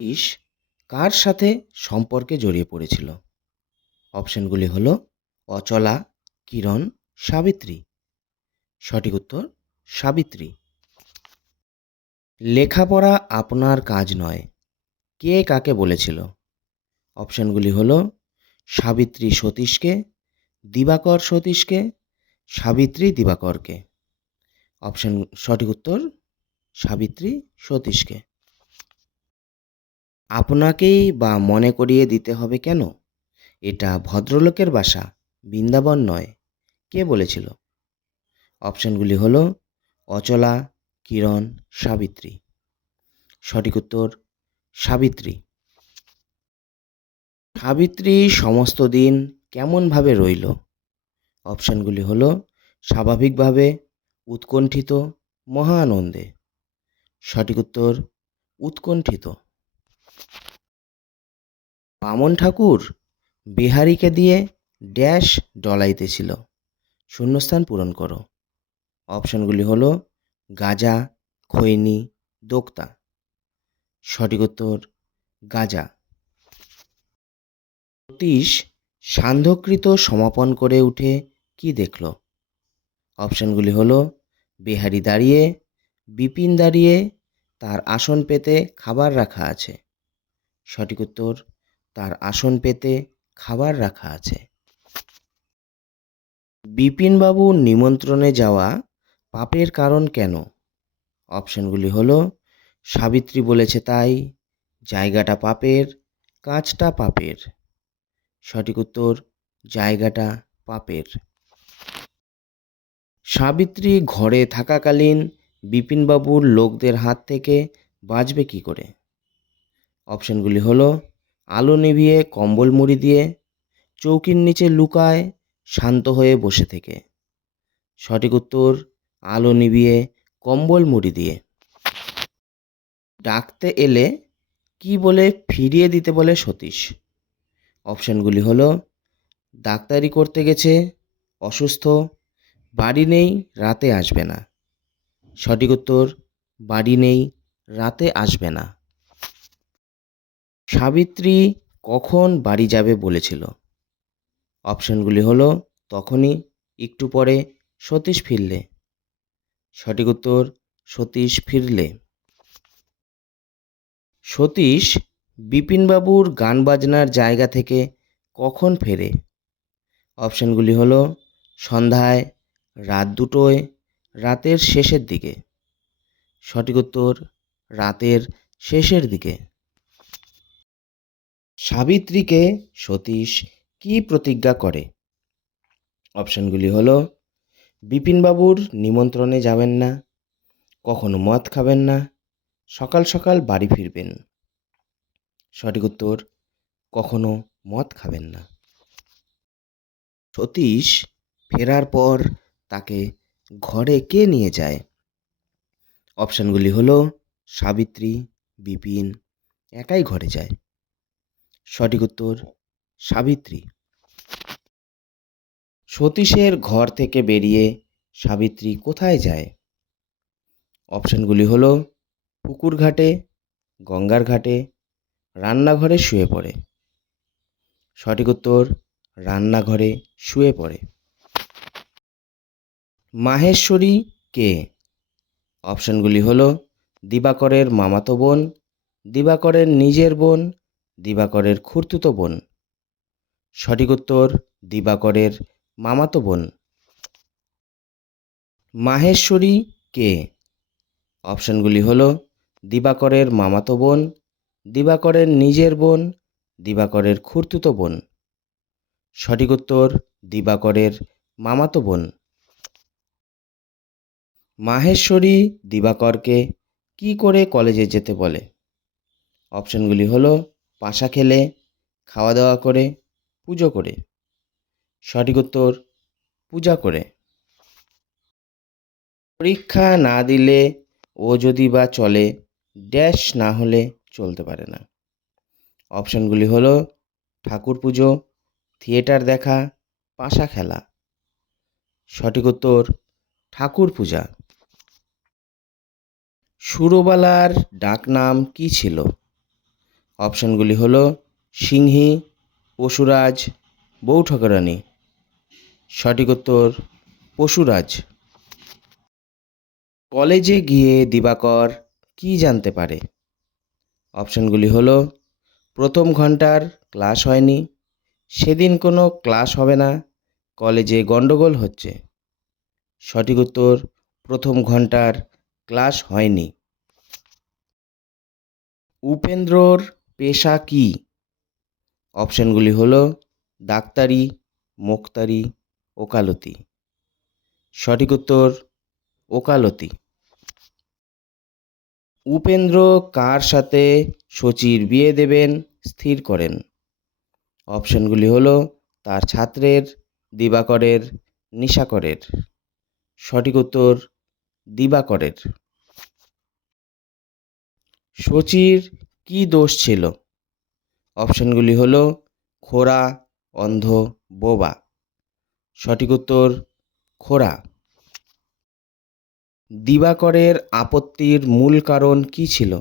ইস কার সাথে সম্পর্কে জড়িয়ে পড়েছিল? অপশনগুলি হলো অচলা, কিরণ, সাবিত্রী। সঠিক উত্তর সাবিত্রী। লেখাপড়া আপনার কাজ নয়, কে কাকে বলেছিল? অপশনগুলি হলো সাবিত্রী সতীশকে, দিবাকর সতীশকে, সাবিত্রী দিবাকরকে। সঠিক উত্তর সাবিত্রী সতীশকে। আপনাকেই বা মনে করিয়ে দিতে হবে কেন? এটা ভদ্রলোকের বাসা, বৃন্দাবন নয়, কে বলেছিল? অপশনগুলি হলো অচলা, কিরণ, সাবিত্রী। সঠিক উত্তর সাবিত্রী। সাবিত্রী সমস্ত দিন কেমনভাবে রইল? অপশনগুলি হলো স্বাভাবিকভাবে, উৎকণ্ঠিত, মহা আনন্দে। সঠিক উত্তর উৎকণ্ঠিত। বামন ঠাকুর বিহারীকে দিয়ে ড্যাশ ডলাইতেছিল, শূন্যস্থান পূরণ করো। অপশনগুলি হলো গাজা, খৈনি, দোক্তা। সঠিক উত্তর গাজা। সতীশ সান্ধ্যকৃত সমাপন করে উঠে কি দেখল? অপশনগুলি হলো বিহারী দাঁড়িয়ে, বিপিন দাঁড়িয়ে, তার আসন পেতে খাবার রাখা আছে। সঠিক উত্তর তার আসন পেতে খাবার রাখা আছে। বিপিনবাবুর নিমন্ত্রণে যাওয়া পাপের কারণ কেন? অপশনগুলি হলো সাবিত্রী বলেছে তাই, জায়গাটা পাপের, কাজটা পাপের। সঠিক উত্তর জায়গাটা পাপের। সাবিত্রী ঘরে থাকাকালীন বিপিনবাবুর লোকদের হাত থেকে বাঁচবে কী করে? অপশনগুলি হলো আলো নিভিয়ে কম্বল মুড়ি দিয়ে, চৌকির নিচে লুকায় শান্ত হয়ে বসে থেকে। সঠিক উত্তর আলো নিভিয়ে কম্বল মুড়ি দিয়ে। ডাকতে এলে কি বলে ফিরিয়ে দিতে বলে সতীশ? অপশনগুলি হলো ডাক্তারি করতে গেছে, অসুস্থ, বাড়ি নেই, রাতে আসবে না। সঠিক উত্তর বাড়ি নেই, রাতে আসবে না। সাবিত্রী কখন বাড়ি যাবে বলেছিল? অপশনগুলি হলো তখনই, একটু পরে, সতীশ ফিরলে। সঠিক উত্তর সতীশ ফিরলে। সতীশ বিপিনবাবুর গান বাজনার জায়গা থেকে কখন ফেরে? অপশনগুলি হলো সন্ধ্যায়, রাত দুটোয়, রাতের শেষের দিকে। সঠিক উত্তর রাতের শেষের দিকে। সাবিত্রীকে সতীশ কি প্রতিজ্ঞা করে? অপশনগুলি হলো বিপিনবাবুর নিমন্ত্রণে যাবেন না, কখনো মদ খাবেন না, সকাল সকাল বাড়ি ফিরবেন। সঠিক উত্তর কখনো মদ খাবেন না। সতীশ ফেরার পর তাকে ঘরে কে নিয়ে যায়? অপশনগুলি হলো সাবিত্রী, বিপিন, একাই ঘরে যায়। সঠিক উত্তর সাবিত্রী। সতীশের ঘর থেকে বেরিয়ে সাবিত্রী কোথায় যায়? অপশনগুলি হলো পুকুর ঘাটে, গঙ্গার ঘাটে, রান্নাঘরে শুয়ে পড়ে। সঠিক উত্তর রান্নাঘরে শুয়ে পড়ে। মাহেশ্বরী কে? অপশনগুলি হলো দিবাকরের মামাতো বোন, দিবাকরের নিজের বোন, দিবাকরের খুড়তুতো বোন। সঠিক উত্তর দিবাকরের মামাতো বোন। মাহেশ্বরী কে? অপশনগুলি হলো দিবাকরের মামাতো বোন, দিবাকরের নিজের বোন, দিবাকরের খুড়তুতো বোন। সঠিক উত্তর দিবাকরের মামাতো বোন। মাহেশ্বরী দিবাকরকে কি করে কলেজে যেতে বলে? অপশনগুলি হলো পাশা খেলে, খাওয়া দাওয়া করে, পুজো করে। সঠিক উত্তর পূজা করে। পরীক্ষা না দিলে ও যদি বা চলে, ড্যাশ না হলে চলতে পারে না। অপশনগুলি হলো ঠাকুর পুজো, থিয়েটার দেখা, পাশা খেলা। সঠিক উত্তর ঠাকুর পূজা। সুরবালার ডাকনাম কী ছিল? অপশানগুলি হলো সিংহী, পশুরাজ, বৌঠাকুরানী। সঠিক উত্তর পশুরাজ। কলেজে গিয়ে দিবাকর কি জানতে পারে? অপশানগুলি হলো প্রথম ঘন্টার ক্লাস হয়নি, সেদিন কোনো ক্লাস হবে না, কলেজে গণ্ডগোল হচ্ছে। সঠিক উত্তর প্রথম ঘন্টার ক্লাস হয়নি। উপেন্দ্রর পেশা কি? অপশানগুলি হলো ডাক্তারি, মোক্তারি, ওকালতি। সঠিক উত্তর ওকালতি। উপেন্দ্র কার সাথে শচীর বিয়ে দেবেন স্থির করেন? অপশানগুলি হলো তার ছাত্রের, দিবাকরের, নিশাকরের। সঠিক উত্তর দিবাকরের। শচীর কি দোষ ছিল? অপশানগুলি হলো খোড়া, অন্ধ, বোবা। সঠিক উত্তর খোড়া। দিবাকরের আপত্তির মূল কারণ কি ছিল?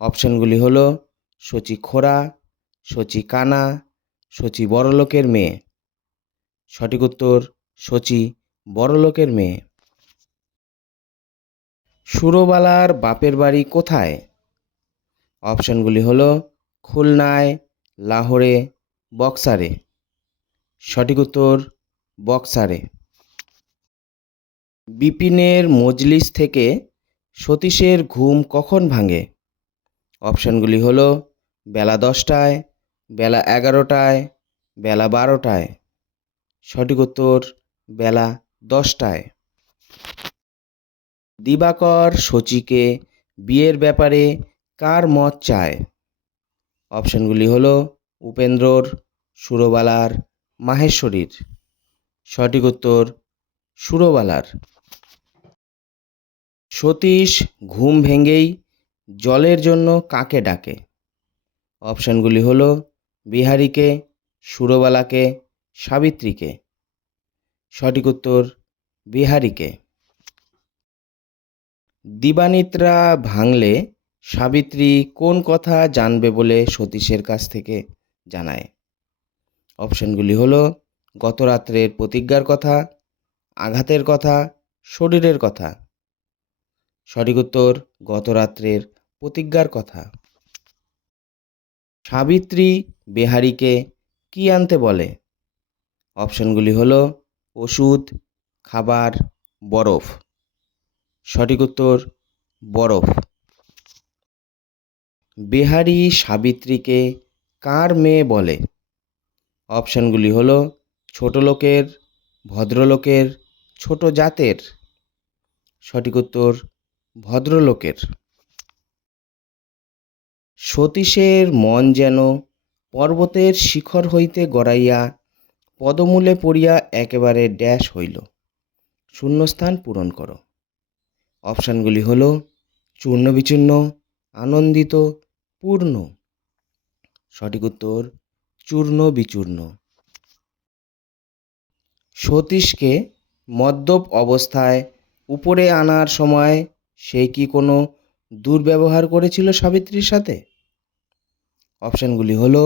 অপশানগুলি হলো শচী খোড়া, শচী কানা, শচী বড়লোকের মেয়ে। সঠিক উত্তর শচী বড়লোকের মেয়ে। সুরবালার বাপের বাড়ি কোথায়? অপশানগুলি হলো খুলনায়, লাহোরে, বক্সারে। সঠিক উত্তর বক্সারে। বিপিনের মজলিস থেকে সতীশের ঘুম কখন ভাঙে? অপশানগুলি হলো বেলা 10টায়, বেলা 11টায়, বেলা 12টায়। সঠিক উত্তর বেলা 10টায়। দিবাকর শচীকে বিয়ের ব্যাপারে কার মত চায়? অপশানগুলি হলো উপেন্দ্রর, সুরবালার, মাহেশ্বরীর। সঠিক উত্তর সুরবালার। সতীশ ঘুম ভেঙেই জলের জন্য কাকে ডাকে? অপশানগুলি হলো বিহারীকে, সুরবালাকে, সাবিত্রীকে। সঠিক উত্তর বিহারীকে। দিবানিদ্রা ভাঙলে সাবিত্রী কোন কথা জানবে বলে সতীশের কাছ থেকে জানায়? অপশানগুলি হলো গত রাত্রের প্রতিজ্ঞার কথা, আঘাতের কথা, শরীরের কথা। সঠিক উত্তর গত রাত্রের প্রতিজ্ঞার কথা। সাবিত্রী বিহারীকে কি আনতে বলে? অপশানগুলি হলো ওষুধ, খাবার, বরফ। সঠিক উত্তর বরফ। বিহারী সাবিত্রীকে কার মেয়ে বলে? অপশানগুলি হলো ছোট লোকের, ভদ্রলোকের, ছোট জাতের। সঠিক উত্তর ভদ্রলোকের। সতীশের মন যেন পর্বতের শিখর হইতে গড়াইয়া পদমূলে পড়িয়া একেবারে ড্যাশ হইল। শূন্যস্থান পূরণ করো। অপশানগুলি হলো চূর্ণ বিচূর্ণ, আনন্দিত, পূর্ণ। সঠিক উত্তর চূর্ণ বিচূর্ণ। সতীশকে মদ্যপ অবস্থায় উপরে আনার সময় সে কি কোনো দুর্ব্যবহার করেছিল সাবিত্রীর সাথে? অপশানগুলি হলো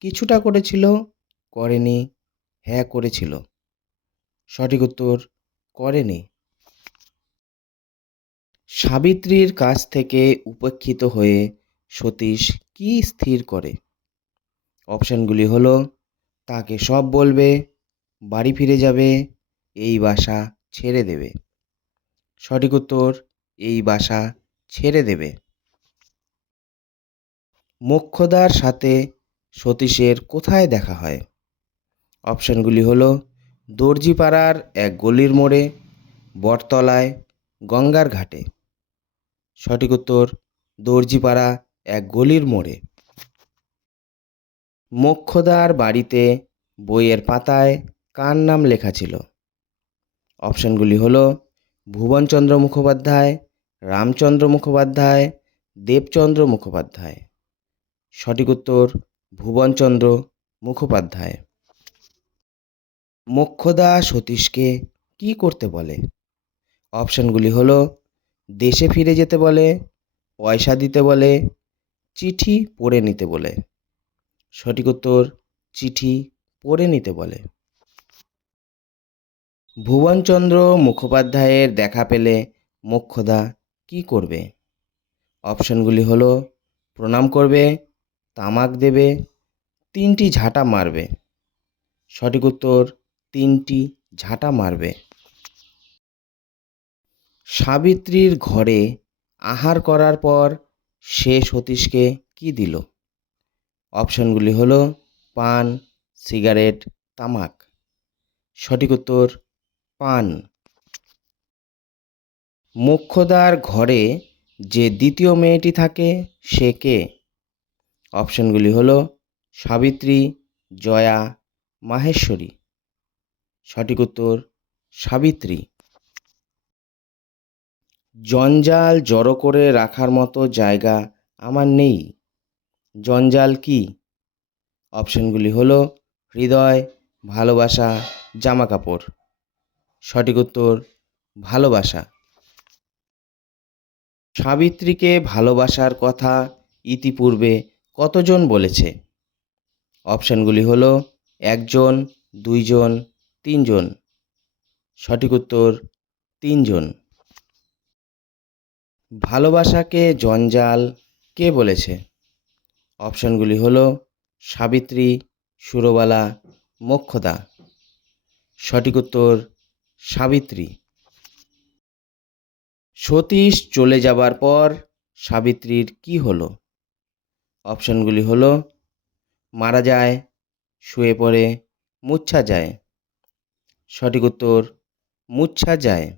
কিছুটা করেছিল, করেনি, হ্যাঁ করেছিল। সঠিক উত্তর করেনি। সাবিত্রীর কাছ থেকে উপেক্ষিত হয়ে সতীশ কি স্থির করে? অপশানগুলি হলো তাকে সব বলবে, বাড়ি ফিরে যাবে, এই বাসা ছেড়ে দেবে। সঠিক উত্তর এই বাসা ছেড়ে দেবে। মোক্ষদার সাথে সতীশের কোথায় দেখা হয়? অপশানগুলি হলো দর্জিপাড়ার এক গলির মোড়ে, বটতলায়, গঙ্গার ঘাটে। সঠিক উত্তর দর্জিপাড়া এক গলির মোড়ে। মোক্ষদার বাড়িতে বইয়ের পাতায় কার নাম লেখা ছিল? অপশানগুলি হলো ভুবনচন্দ্র মুখোপাধ্যায়, রামচন্দ্র মুখোপাধ্যায়, দেবচন্দ্র মুখোপাধ্যায়। সঠিক উত্তর ভুবনচন্দ্র মুখোপাধ্যায়। মোক্ষদা সতীশকে কি করতে বলে? অপশানগুলি হলো দেশে ফিরে যেতে বলে, পয়সা দিতে বলে, চিঠি পড়ে নিতে বলে? সঠিক উত্তর চিঠি পড়ে নিতে বলে। ভুবনচন্দ্র মুখোপাধ্যায়ের দেখা পেলে মোক্ষদা কী করবে? অপশনগুলি হলো প্রণাম করবে, তামাক দেবে, তিনটি ঝাঁটা মারবে। সঠিক উত্তর তিনটি ঝাঁটা মারবে। সাবিত্রীর ঘরে আহার করার পর সে সতীশকে কি দিল? অপশনগুলি হলো পান, সিগারেট, তামাক। সঠিক উত্তর পান। মোক্ষদার ঘরে যে দ্বিতীয় মেয়েটি থাকে সে কে? অপশনগুলি হলো সাবিত্রী, জয়া, মাহেশ্বরী। সঠিক উত্তর সাবিত্রী। জঞ্জাল জড়ো করে রাখার মতো জায়গা আমার নেই। জঞ্জাল কি? অপশনগুলি হলো হৃদয়, ভালোবাসা, জামাকাপড়। সঠিক উত্তর ভালোবাসা। সাবিত্রীকে ভালোবাসার কথা ইতিপূর্বে কতজন বলেছে? অপশনগুলি হলো একজন, দুইজন, তিনজন। সঠিক উত্তর তিনজন। ভালোবাসাকে জঞ্জাল কে বলেছে? অপশনগুলি হলো সাবিত্রী, সুরবালা, মোক্ষদা। সঠিক উত্তর সাবিত্রী। সতীশ চলে যাবার পর সাবিত্রীর কি হলো? অপশনগুলি হলো মারা যায়, শুয়ে পড়ে, মূর্ছা যায়। সঠিক উত্তর মূর্ছা যায়।